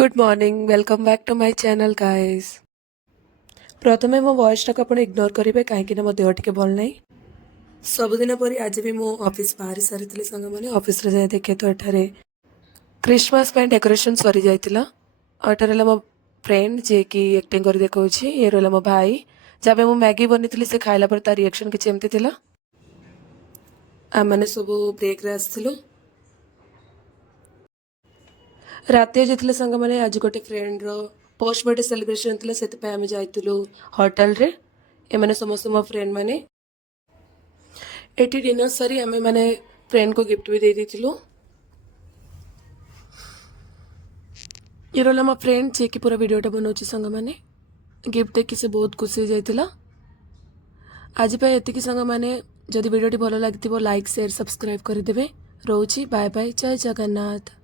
Good morning welcome back to my channel guys. प्रथमे मो voice टाक आपण इग्नोर करेंगे कहीं मो देह टिके भल नहीं। सबुदिन पर आज भी मो ऑफिस बाहरी सारी सांग मैंने ऑफिस रे जाए देखे तो एठारे क्रिसमस डेकोरेशन सरी जाइतिला। एठारे मो फ्रेंड जे कि एक्टिंग कर देखौछि ये रहला मो भाई जब मो मैगी बनी से खाइला पर तार रिएक्शन किछि एमती थिला। आ माने सब ब्रेक रे आस्थिलु राति जेतले सांग मैंने आज गोटे फ्रेंड रो पोस्ट बर्थडे सेलिब्रेशन थिला सेते पे आमे जाइतलु होटल रे। ए माने समस्त मो फ्रेंड माने एटी डिनर सरी आमे माने फ्रेंड को गिफ्ट भी दे देथिलु। ये रहला मो फ्रेंड जे कि पूरा वीडियोटा बनौछि सांग माने गिफ्ट देखि से बहुत खुशी जाइतिला। आज पे एतिकी सांग माने जदि वीडियोटी भलो लागिथिबो लाइक शेयर सब्सक्राइब कर देबे। रोछि बाय बाय जय जगन्नाथ।